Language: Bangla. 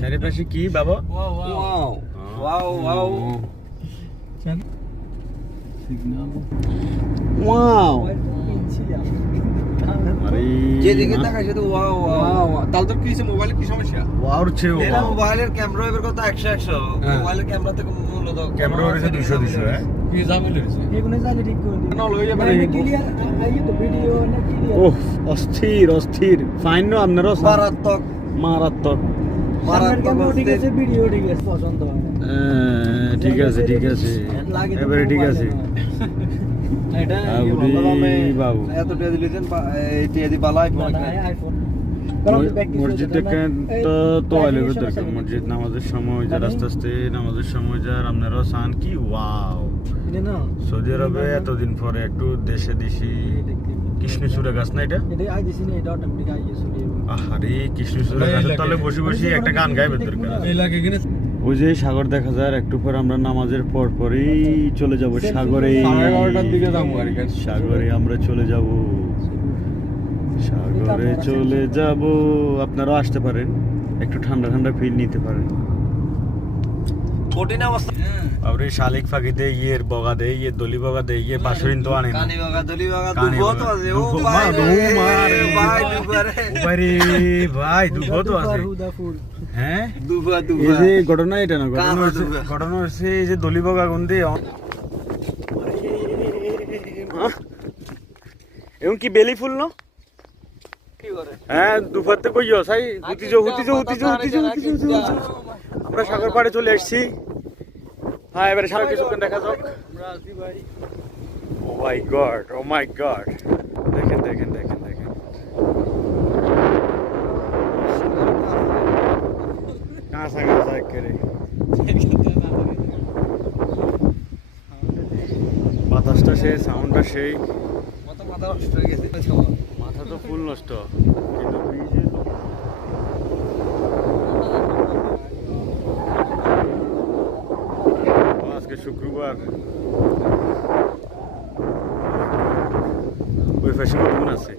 চারিপাশে কি বাবা? Wow wow. ওয়াও। ওয়াও আরে যেদিকে তাকাই শুধু ওয়াও ওয়াও। তাহলে তোর কি সমস্যা? চেয়ে ওয়াও। মোবাইলের ক্যামেরা একশো হ্যাঁ। মোবাইলের ক্যামেরা থেকে মূলত ক্যামেরা হয়েছে দুশো দুশো হ্যাঁ। কি ঠিক করে দিই না, লই যাবে মানে রে। ক্লিয়ার আই তো ভিডিও না ক্লিয়ার ওহ অস্থির অস্থির। ফাইন নো আপনারও? মারাত্মক। ঠিক। আছে ঠিক আছে হয় এবারে ঠিক আছে। তো মসজিদ দরকার নামাজের সময় যার আস্তে আস্তে নামাজের সময় যার আপনারাও চান কি? ওয়াও সৌদি আরবে এতদিন পরে একটু দেশে দেশি কৃষ্ণচূড়া গাছ না এটা? এটা আই দিছি না এটা অটোমেটিক আই গেছে আরে কৃষ্ণচূড়া গাছের তলে বসে বসে একটা গান গাইবে দরকার। এই লাগে কিনে? ওই যে সাগর দেখা যায় একটু পর আমরা নামাজের পর পরই চলে যাব সাগরে। এগারোটার দিকে যাব আর সাগরে আমরা চলে যাব। সাগরে চলে যাব। আপনারাও আসতে পারেন। একটু ঠান্ডা ঠান্ডা ফিল নিতে পারেন। কঠিন অবস্থা। এই শালিক ফাঁকিতে ইয়ের বগা দেয় ইয়ে দলি বগা দেয় ইয়ে বাসরিন তো আনে না। কানি বাগা দলি বাগা আছে ও ভাই দুবারে আছে। হ্যাঁ? দুবা এই যে ঘটনা এটা না ঘটনা হচ্ছে ঘটনা হচ্ছে এই যে দলি বগা গন্ধে এবং কি বেলি ফুল না? হ্যাঁ দুপাতে কইও সাই আমরা সাগর পাড়ে চলে এসেছি। হ্যাঁ এবারে সারা কিছুক্ষণ দেখা যাক। ও মাই গড ও মাই গড দেখেন দেখেন দেখেন দেখেন। কাঁচা কাঁচা করে বাতাসটা সেই সাউন্ডটা সেই। মাথা মাথা নষ্ট হয়ে গেছে? মাথা তো ফুল নষ্ট। কিন্তু ব্রিজে তো ও, আজকে শুক্রবার ওই ফ্যাশন কোন আছে